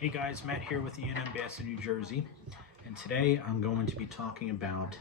Hey guys, Matt here with E&MBassinNJ, New Jersey, and today I'm going to be talking about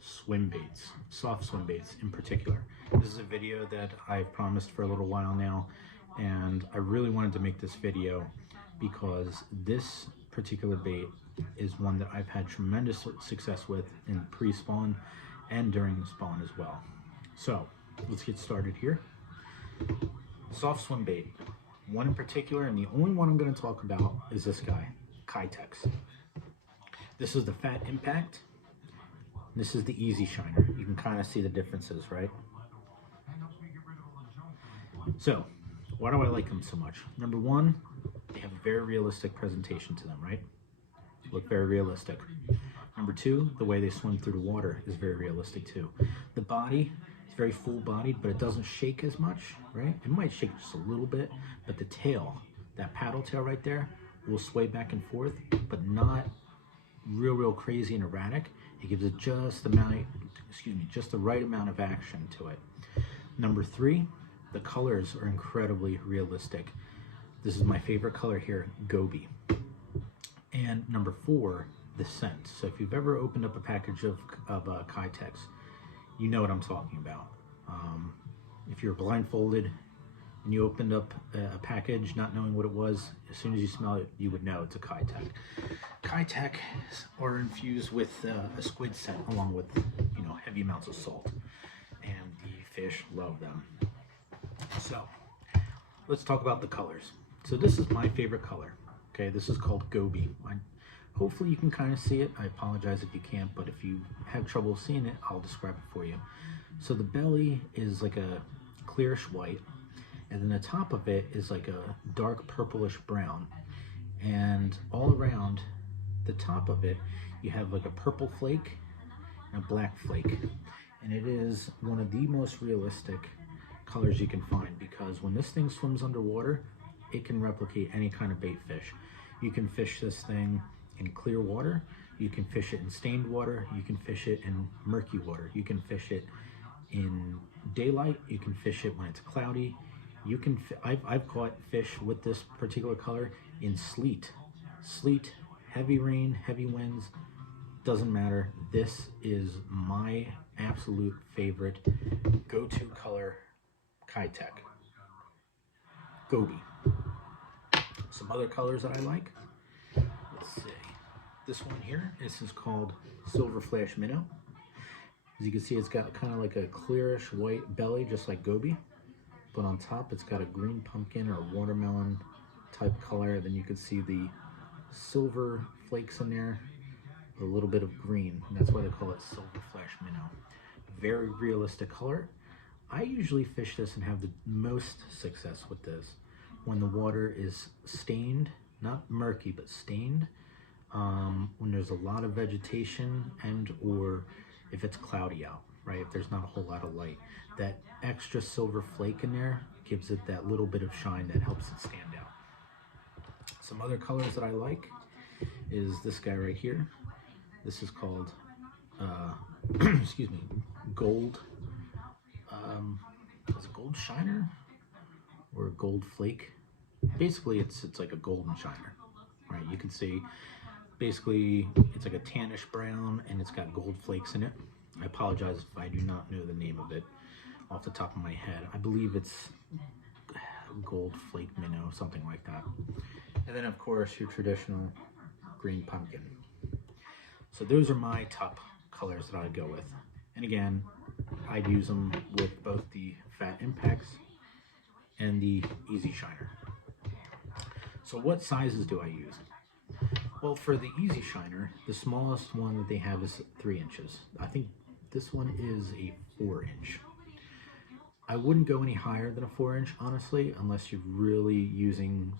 swim baits, soft swim baits in particular. This is a video that I've promised for a little while now, and I really wanted to make this video because this particular bait is one that I've had tremendous success with in pre-spawn and during the spawn as well. So let's get started here. Soft swim bait. One in particular, and the only one I'm going to talk about is this guy, Kitex. This is the Fat Impact. This is the Easy Shiner. You can kind of see the differences, right? So, why do I like them so much? Number one, they have a very realistic presentation to them, right? Look very realistic. Number two, the way they swim through the water is very realistic too. The body, very full-bodied, but it doesn't shake as much, right? It might shake just a little bit, but the tail, that paddle tail right there, will sway back and forth, but not real crazy and erratic. It gives it just the right amount of action to it. Number three, the colors are incredibly realistic. This is my favorite color here, Gobi. And number four, the scent. So if you've ever opened up a package of Kitex, you know what I'm talking about. If you're blindfolded and you opened up a package not knowing what it was, as soon as you smell it, you would know it's a Kitex. Kitex are infused with a squid scent along with, heavy amounts of salt, and the fish love them. So let's talk about the colors. So this is my favorite color. Okay, this is called Gobi. Hopefully you can kind of see it. I apologize if you can't, but if you have trouble seeing it, I'll describe it for you. So the belly is like a clearish white, and then the top of it is like a dark purplish brown. And all around the top of it, you have like a purple flake and a black flake. And it is one of the most realistic colors you can find, because when this thing swims underwater, it can replicate any kind of bait fish. You can fish this thing in clear water, you can fish it in stained water, you can fish it in murky water, you can fish it in daylight, you can fish it when it's cloudy. You can I've caught fish with this particular color in sleet, heavy rain, heavy winds, doesn't matter. This is my absolute favorite go-to color Kitex. Gobi. Some other colors that I like. Let's see. This one here, this is called Silver Flash Minnow. As you can see, it's got kind of like a clearish white belly, just like Gobi. But on top, it's got a green pumpkin or watermelon type color. Then you can see the silver flakes in there, a little bit of green. And that's why they call it Silver Flash Minnow. Very realistic color. I usually fish this and have the most success with this when the water is stained, not murky, but stained. When there's a lot of vegetation and or if it's cloudy out, right? If there's not a whole lot of light, that extra silver flake in there gives it that little bit of shine that helps it stand out. Some other colors that I like is this guy right here. This is called, gold, is it gold shiner or gold flake? Basically, it's like a golden shiner, right? You can see, basically, it's like a tannish brown, and it's got gold flakes in it. I apologize if I do not know the name of it off the top of my head. I believe it's gold flake minnow, something like that. And then, of course, your traditional green pumpkin. So those are my top colors that I'd go with. And again, I'd use them with both the Fat Impacts and the Easy Shiner. So what sizes do I use? Well, for the Easy Shiner, the smallest one that they have is 3 inches. I think this one is a 4-inch. I wouldn't go any higher than a 4-inch, honestly, unless you're really using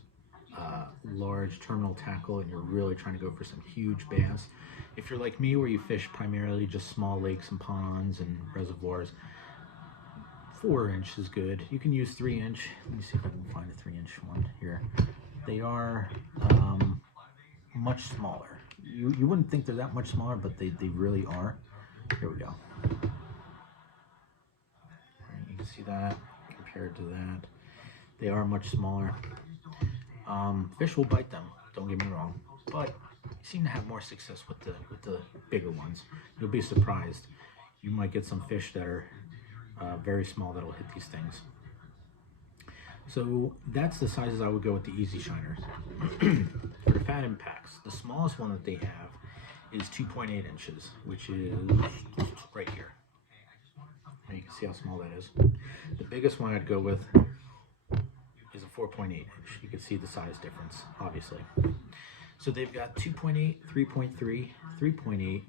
large terminal tackle and you're really trying to go for some huge bass. If you're like me, where you fish primarily just small lakes and ponds and reservoirs, 4-inch is good. You can use 3-inch. Let me see if I can find a 3-inch one here. They are much smaller. You wouldn't think they're that much smaller, but they really are. Here we go. You can see that compared to that. They are much smaller. Fish will bite them. don't get me wrong, but you seem to have more success with the bigger ones. You'll be surprised. You might get some fish that are very small that'll hit these things. So that's the sizes I would go with the Easy Shiners. For the fat impacts, the smallest one that they have is 2.8 inches, which is right here. And you can see how small that is. The biggest one I'd go with is a 4.8 inch. You can see the size difference, obviously. So they've got 2.8, 3.3, 3.8,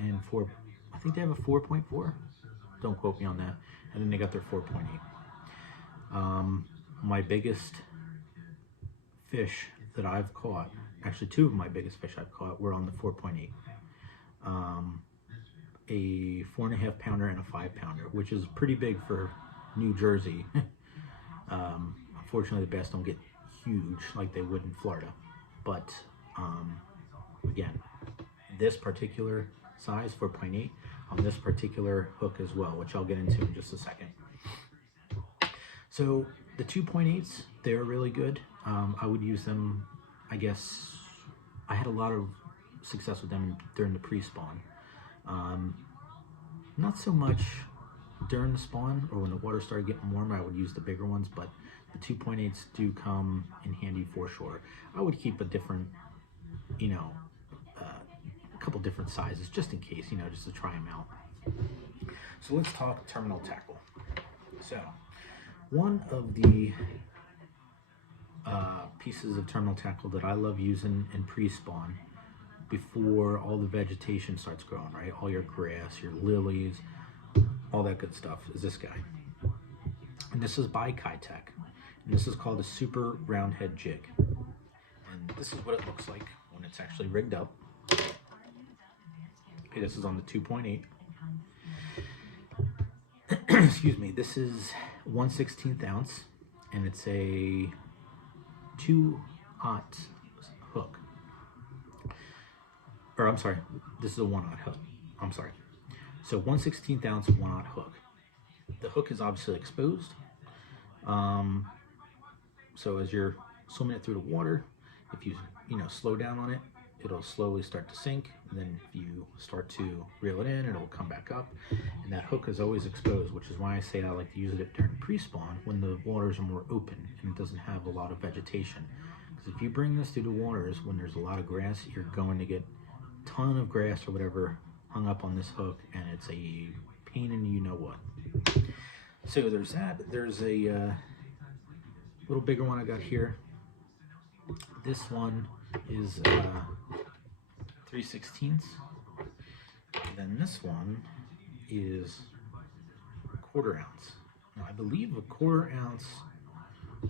and 4. I think they have a 4.4. Don't quote me on that. And then they got their 4.8. My biggest fish that I've caught, actually two of my biggest fish I've caught were on the 4.8. A 4.5 pounder and a 5 pounder, which is pretty big for New Jersey. Unfortunately, the bass don't get huge like they would in Florida. But again, this particular size, 4.8, on this particular hook as well, which I'll get into in just a second. So the 2.8s, they're really good. I would use them, I guess, I had a lot of success with them during the pre-spawn. Not so much during the spawn or when the water started getting warmer, I would use the bigger ones, but the 2.8s do come in handy for sure. I would keep a different, you know, a couple different sizes just in case, you know, just to try them out. So let's talk terminal tackle. So one of the pieces of terminal tackle that I love using in pre-spawn before all the vegetation starts growing, right? All your grass, your lilies, all that good stuff is this guy. And this is by Kitech. And this is called a super round head jig. And this is what it looks like when it's actually rigged up. Okay, this is on the 2.8. Excuse me, this is 1/16 ounce, and it's a 2/0 hook. Or I'm sorry, this is a 1/0 hook. I'm sorry. So 1/16 ounce 1/0 hook. The hook is obviously exposed. So as you're swimming it through the water, if you slow down on it, it'll slowly start to sink. And then if you start to reel it in, it'll come back up. And that hook is always exposed, which is why I say I like to use it during pre-spawn when the waters are more open and it doesn't have a lot of vegetation. Because if you bring this through the waters when there's a lot of grass, you're going to get a ton of grass or whatever hung up on this hook, and it's a pain in you know what. So there's that. There's a little bigger one I got here. This one is 3/16. And then this one is 1/4 ounce. Now I believe a 1/4 ounce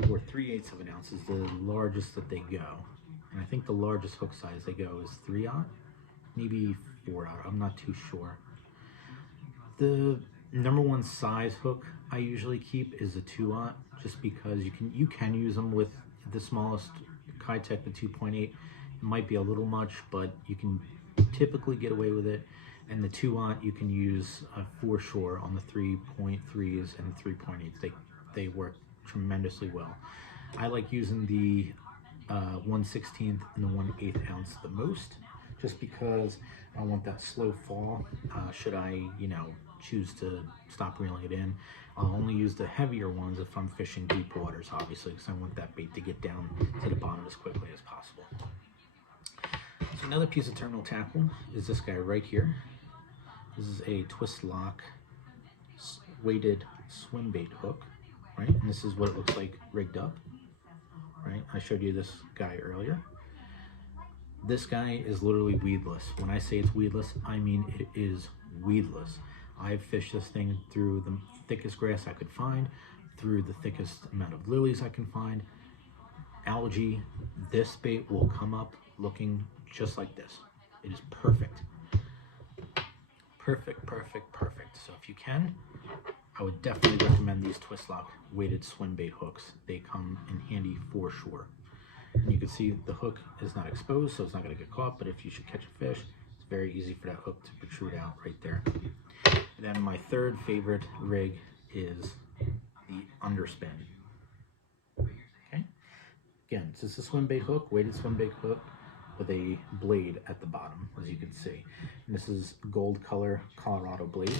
or 3/8 of an ounce is the largest that they go. And I think the largest hook size they go is 3/0, maybe 4/0. I'm not too sure. The number one size hook I usually keep is a 2/0, just because you can use them with the smallest Kitech, the 2.8. It might be a little much, but you can typically get away with it. And the 2/0 you can use for sure on the 3.3s and 3.8s. They work tremendously well. I like using the 1/16 and the 1/8 ounce the most, just because I want that slow fall. Should I, choose to stop reeling it in, I'll only use the heavier ones if I'm fishing deep waters, obviously, because I want that bait to get down to the bottom as quickly as possible. So another piece of terminal tackle is this guy right here. This is a Twistlock Weighted swim bait hook, right? And this is what it looks like rigged up, right? I showed you this guy earlier. This guy is literally weedless. When I say it's weedless, I mean it is weedless. I've fished this thing through the thickest grass I could find, through the thickest amount of lilies I can find. Algae, this bait will come up looking just like this. It is perfect. Perfect, perfect, perfect. So if you can, I would definitely recommend these Twistlock Weighted swim bait hooks. They come in handy for sure. And you can see the hook is not exposed, so it's not going to get caught, but if you should catch a fish, it's very easy for that hook to protrude out right there. And then my third favorite rig is the underspin. Okay, Again, it's just a swim bait hook, weighted swim bait hook with a blade at the bottom, as you can see. And this is gold color Colorado blade.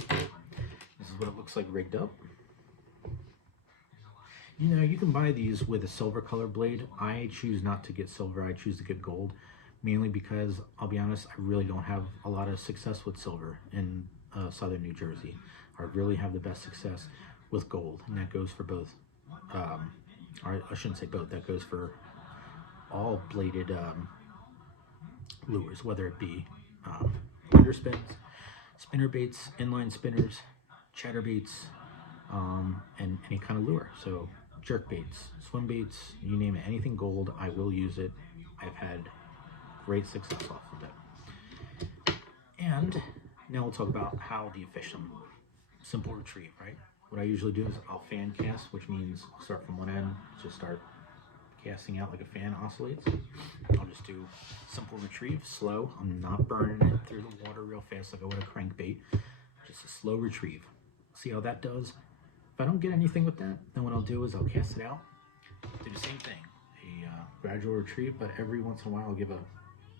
This is what it looks like rigged up. You know, you can buy these with a silver color blade. I choose not to get silver, I choose to get gold, mainly because, I'll be honest, I really don't have a lot of success with silver in southern New Jersey. I really have the best success with gold, and that goes for both, or I shouldn't say both, that goes for all bladed lures, whether it be underspins, spinner baits, inline spinners, chatterbaits, and any kind of lure. So jerk baits, swim baits, you name it, anything gold, I will use it. I've had great success off of it. And now we'll talk about how do you fish them. Simple retrieve, right? What I usually do is I'll fan cast, which means I'll start from one end, just start casting out like a fan oscillates. I'll just do simple retrieve, slow. I'm not burning it through the water real fast like I would a crankbait. Just a slow retrieve. See how that does? If I don't get anything with that, then what I'll do is I'll cast it out, do the same thing, a gradual retrieve, but every once in a while I'll give a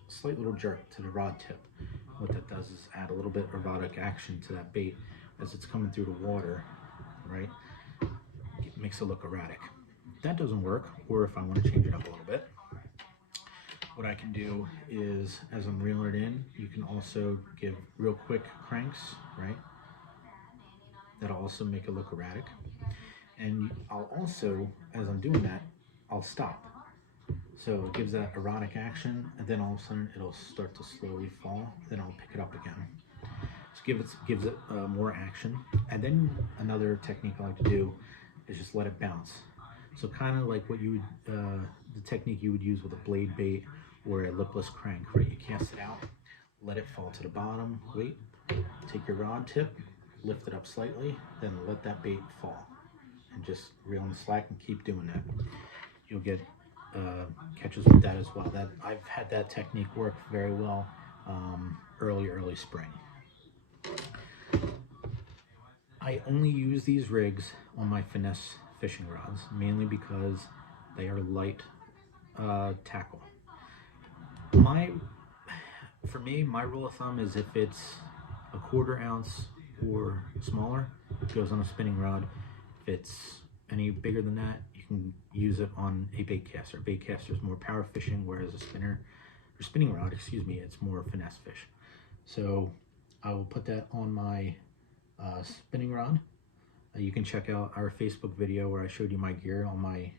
slight little jerk to the rod tip. What that does is add a little bit of erotic action to that bait as it's coming through the water, right? It makes it look erratic. If that doesn't work, or if I want to change it up a little bit, what I can do is, as I'm reeling it in, you can also give real quick cranks, right? That'll also make it look erratic. And I'll also, as I'm doing that, I'll stop. So it gives that erotic action, and then all of a sudden it'll start to slowly fall. Then I'll pick it up again. So gives it more action. And then another technique I like to do is just let it bounce. So kind of like what you would, the technique you would use with a blade bait or a lipless crank, right? You cast it out, let it fall to the bottom, wait, take your rod tip, lift it up slightly, then let that bait fall. And just reel in the slack and keep doing that. You'll get catches with that as well. That I've had that technique work very well early spring. I only use these rigs on my finesse fishing rods, mainly because they are light tackle. For me, my rule of thumb is if it's a 1/4 ounce or smaller, it goes on a spinning rod. If it's any bigger than that, you can use it on a bait caster. A bait caster is more power fishing, whereas a spinning rod, excuse me, it's more finesse fish. So I will put that on my spinning rod. You can check out our Facebook video where I showed you my gear on my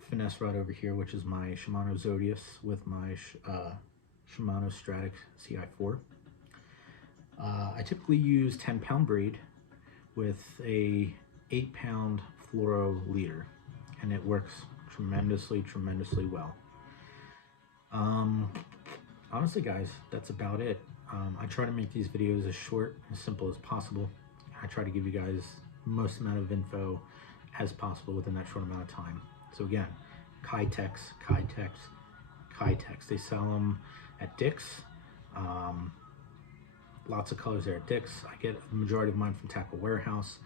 finesse rod over here, which is my Shimano Zodius with my Shimano Stratic CI4. I typically use 10-pound braid with a 8-pound fluoro leader, and it works tremendously well. Honestly guys, that's about it. I try to make these videos as short and simple as possible. I try to give you guys the most amount of info as possible within that short amount of time. So again, Kitex. They sell them at Dick's. Lots of colors there at Dick's. I get the majority of mine from Tackle Warehouse.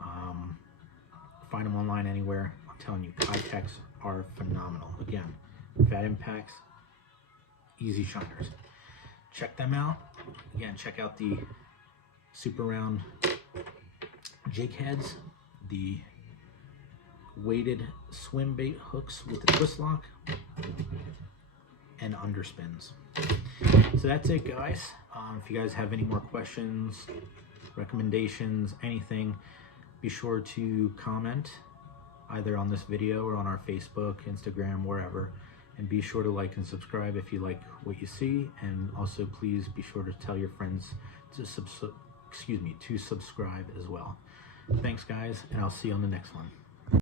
Find them online anywhere. I'm telling you, Kitex are phenomenal. Again, fat impacts, easy shiners. Check them out. Again, check out the super round jig heads, the weighted swim bait hooks with the Twistlock, and underspins. So that's it, guys. If you guys have any more questions, recommendations, anything, be sure to comment either on this video or on our Facebook, Instagram, wherever. And be sure to like and subscribe if you like what you see. And also please be sure to tell your friends to subscribe as well. Thanks guys, and I'll see you on the next one.